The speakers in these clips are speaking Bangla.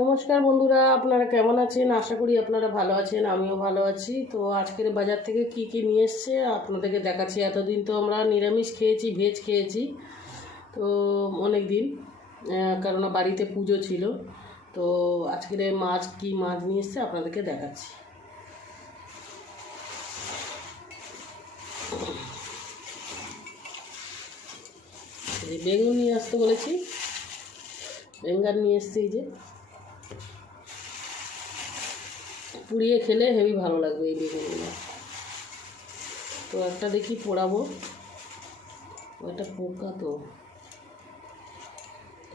নমস্কার বন্ধুরা, আপনারা কেমন আছেন? আশা করি আপনারা ভালো আছেন, আমিও ভালো আছি। তো আজকের বাজার থেকে কি কি নিয়ে এসছে আপনাদেরকে দেখাচ্ছি। এতদিন তো আমরা নিরামিষ খেয়েছি, ভেজ খেয়েছি তো অনেক দিন, কারণ বাড়িতে পুজো ছিল। তো আজকের মাছ কি মাছ নিয়ে এসছে আপনাদেরকে দেখাচ্ছি। এই বেগুন নিয়ে আসতে বলেছি, বেঙ্গার নিয়ে এসছে। এই যে পুড়িয়ে খেলে হেবি ভালো লাগবে এই বেগুনগুলো। তো একটা দেখি পোড়াবো, ওটা পোকা। তো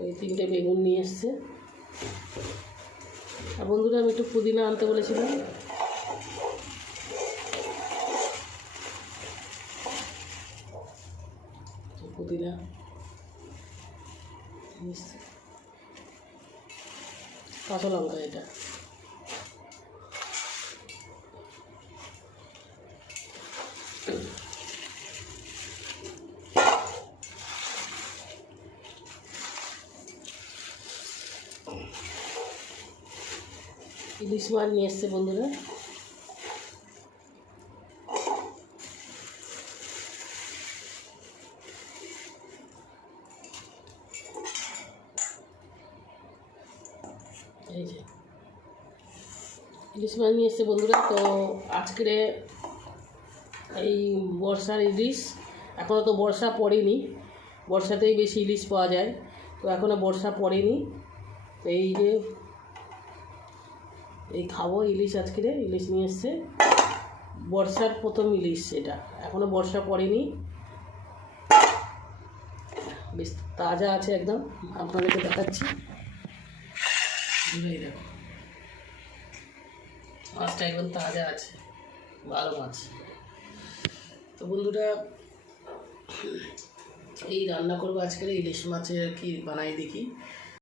এই তিনটে বেগুন নিয়ে এসছে। আর বন্ধুরা, আমি একটু পুদিনা আনতে বলেছিলাম। পুদিনা কাঁচা লঙ্কা, এটা ইলিশ মাছ নিয়ে এসছে বন্ধুরা। এই যে ইলিশ মাছ নিয়ে এসছে বন্ধুরা। তো আজকের এই বর্ষার ইলিশ, এখনও তো বর্ষা পড়েনি, বর্ষাতেই বেশি ইলিশ পাওয়া যায়। তো এখনও বর্ষা পড়েনি। তো এই যে এই খাবো ইলিশ, আজকের ইলিশ নিয়ে এসছে, বর্ষার প্রথম ইলিশ। এটা এখনও বর্ষা পড়েনি, বেশ তাজা আছে একদম। আপনাদেরকে দেখাচ্ছি, এই দেখো মাছটা একদম তাজা আছে, ভালো মাছ। তো বন্ধুরা, এই রান্না করবো আজকের ইলিশ মাছের কি বানাই দেখি।